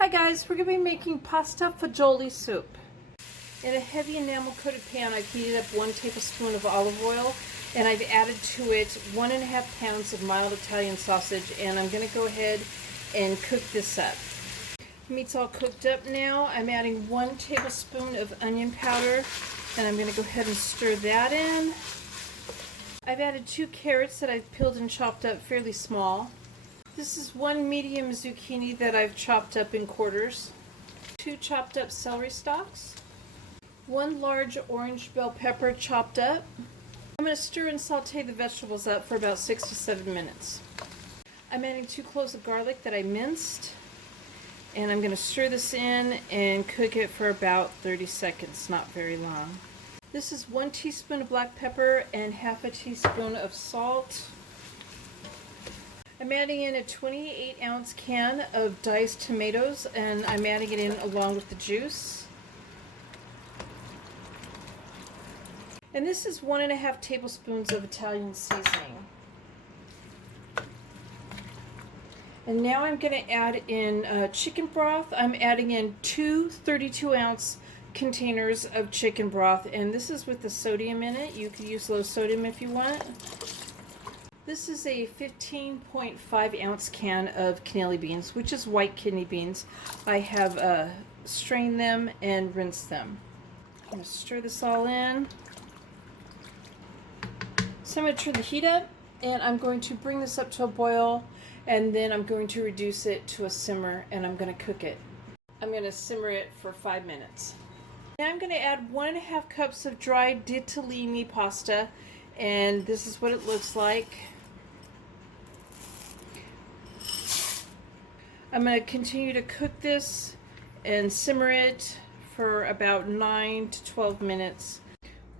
Hi guys, we're going to be making pasta fagioli soup. In a heavy enamel coated pan, I've heated up 1 tablespoon of olive oil and I've added to it 1.5 pounds of mild Italian sausage, and I'm going to go ahead and cook this up. Meat's all cooked up now. I'm adding 1 tablespoon of onion powder and I'm going to go ahead and stir that in. I've added 2 carrots that I've peeled and chopped up fairly small. This is 1 medium zucchini that I've chopped up in quarters, 2 chopped up celery stalks, 1 large orange bell pepper chopped up. I'm going to stir and saute the vegetables up for about 6 to 7 minutes. I'm adding 2 cloves of garlic that I minced, and I'm going to stir this in and cook it for about 30 seconds, not very long. This is 1 teaspoon of black pepper and half a teaspoon of salt. I'm adding in a 28-ounce can of diced tomatoes, and I'm adding it in along with the juice. And this is 1.5 tablespoons of Italian seasoning. And now I'm going to add in chicken broth. I'm adding in 2 32-ounce containers of chicken broth, and this is with the sodium in it. You could use low sodium if you want. This is a 15.5-ounce can of cannelli beans, which is white kidney beans. I have strained them and rinsed them. I'm going to stir this all in. So I'm going to turn the heat up, and I'm going to bring this up to a boil, and then I'm going to reduce it to a simmer, and I'm going to cook it. I'm going to simmer it for 5 minutes. Now I'm going to add 1.5 cups of dried ditalini pasta, and this is what it looks like. I'm going to continue to cook this and simmer it for about 9 to 12 minutes.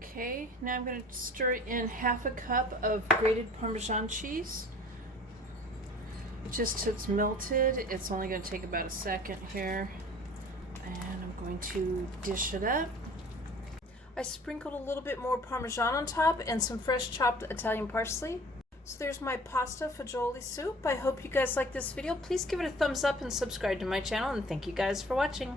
Okay, now I'm going to stir in half a cup of grated Parmesan cheese. Just till it's melted. It's only going to take about a second here. And I'm going to dish it up. I sprinkled a little bit more Parmesan on top and some fresh chopped Italian parsley. So there's my pasta fagioli soup. I hope you guys like this video. Please give it a thumbs up and subscribe to my channel, and thank you guys for watching.